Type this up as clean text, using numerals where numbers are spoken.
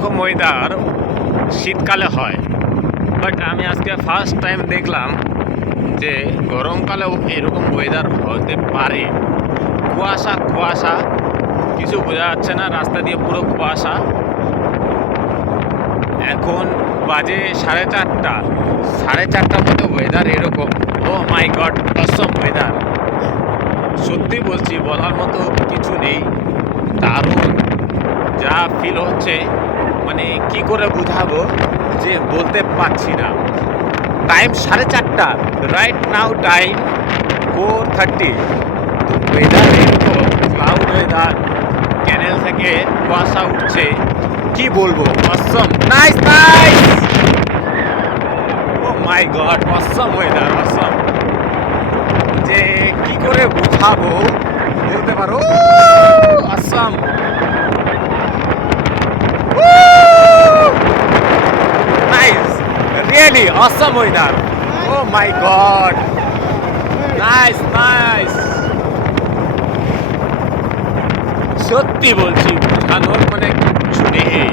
এরকম ওয়েদার শীতকালে হয়, বাট আমি আজকে ফার্স্ট টাইম দেখলাম যে গরমকালেও এরকম ওয়েদার হতে পারে। কুয়াশা কুয়াশা, কিছু বোঝা যাচ্ছে না, রাস্তা দিয়ে পুরো কুয়াশা। এখন বাজে 4:30, 4:30টার মধ্যে ওয়েদার এরকম। ও মাই গড, অসম ওয়েদার। সত্যি বলছি, বলার মতো কিছু নেই। দারুণ যা ফিল হচ্ছে, মানে কি করে বুঝাবো যে বলতে পারছি না। Time 4:30, right now time 4:30। তো ওয়েদার এরকম ক্লাউড ওয়েদার, ক্যানেল থেকে কুয়াশা উঠছে, কি বলবো, অসম, নাইস নাইস, ও মাই গড, অসম ওয়েদার, অসম। যে কি করে বুঝাবো, বলতে পারো অসম, নাইস, রিয়েলি অসম ওয়েদার, ও মাই গড, নাইস নাইস। সত্যি বলছি, বোঝানোর মানে কিচ্ছু নেই।